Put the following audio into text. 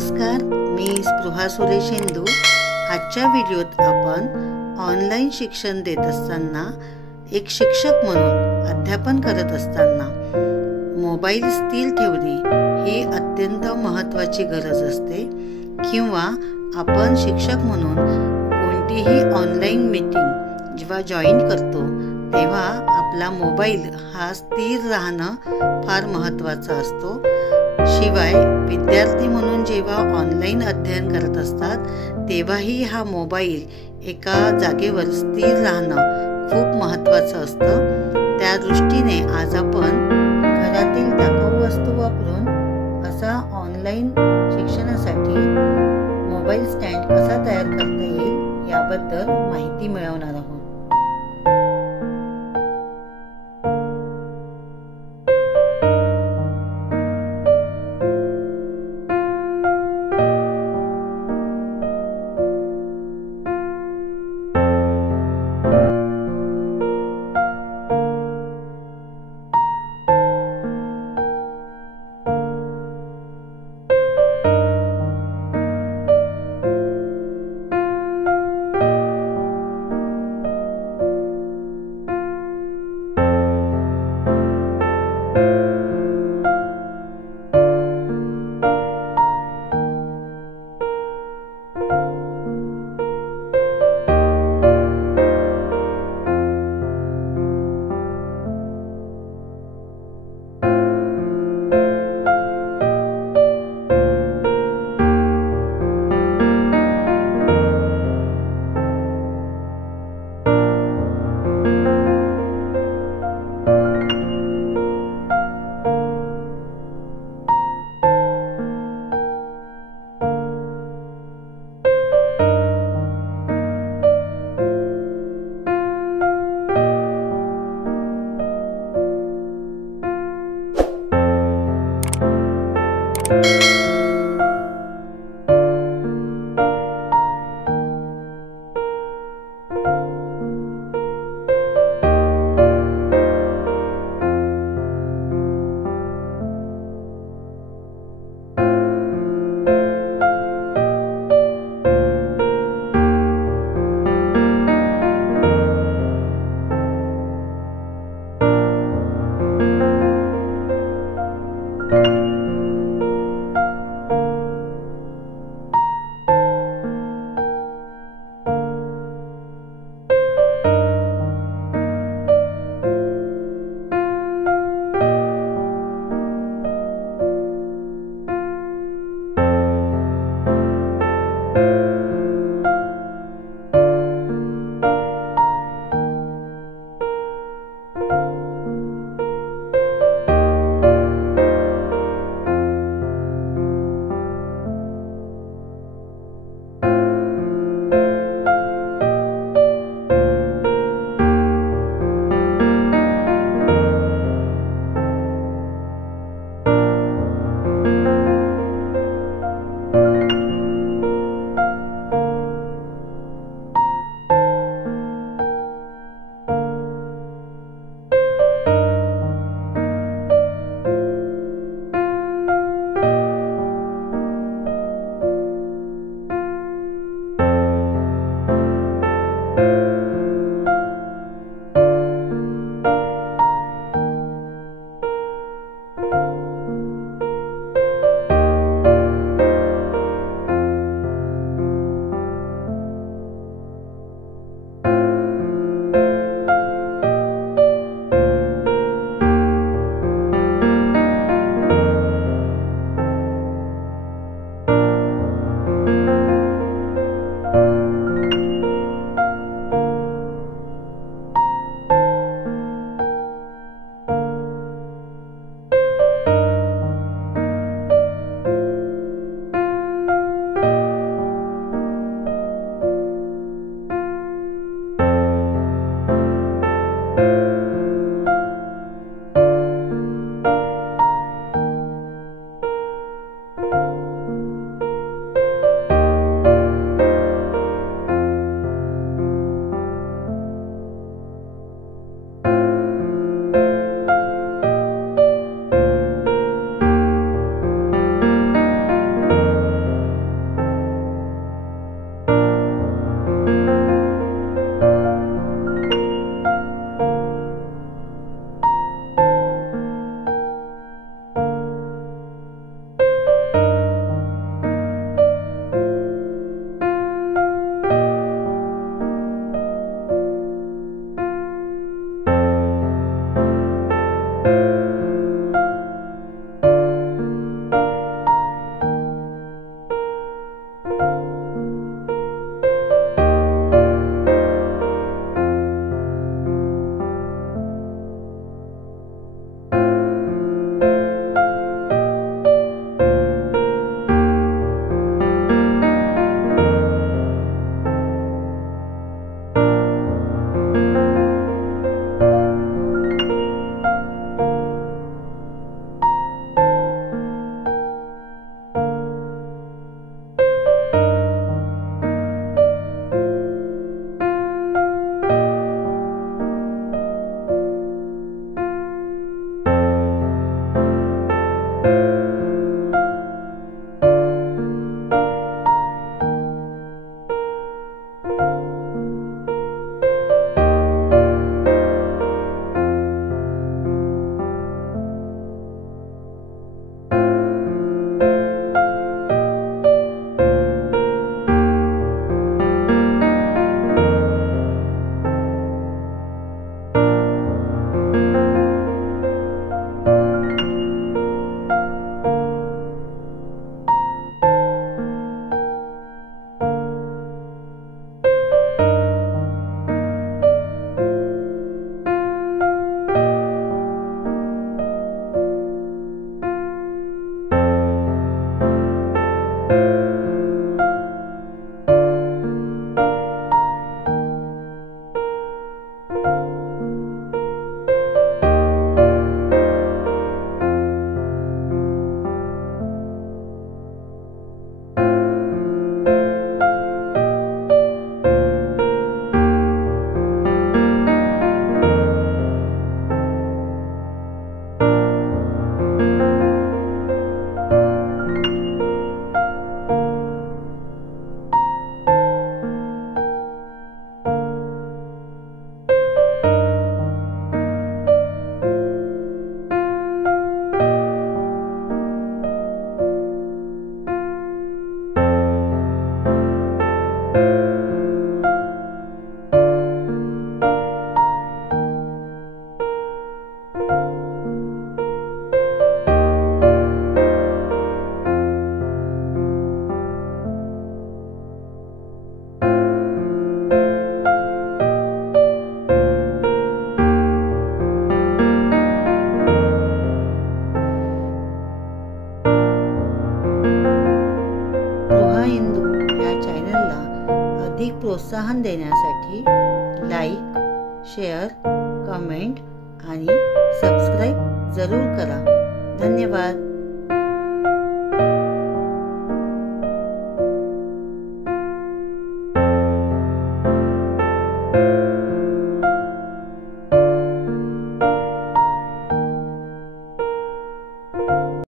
नमस्कार, मी स्पृहा सुरेश इंदू। आजच्या व्हिडिओत आपण ऑनलाईन शिक्षण देत असताना एक शिक्षक म्हणून अध्यापन करत असताना मोबाईल स्थिर ठेवणे ही अत्यंत महत्त्वाची गरज असते। किंवा आपण शिक्षक म्हणून कोणतीही ऑनलाईन मीटिंग जेव्हा जॉईन करतो तेव्हा आपला मोबाईल हा स्थिर राहणं फार महत्त्वाचं असतो। शिवाय विद्यार्थी म्हणून जेव्हा ऑनलाईन अध्ययन करत असतात तेव्हाही हा मोबाईल एका जागेवर स्थिर राहणं खूप महत्त्वाचं असतं। त्या दृष्टीने आज आपण घरातील टाकाऊ वस्तू वापरून असा ऑनलाईन शिक्षणासाठी मोबाईल स्टँड कसा तयार करता येईल याबद्दल माहिती मिळवणार आहोत। अधिक प्रोत्साहन देण्यासाठी लाईक, शेअर, कमेंट आणि सबस्क्राईब जरूर करा. धन्यवाद.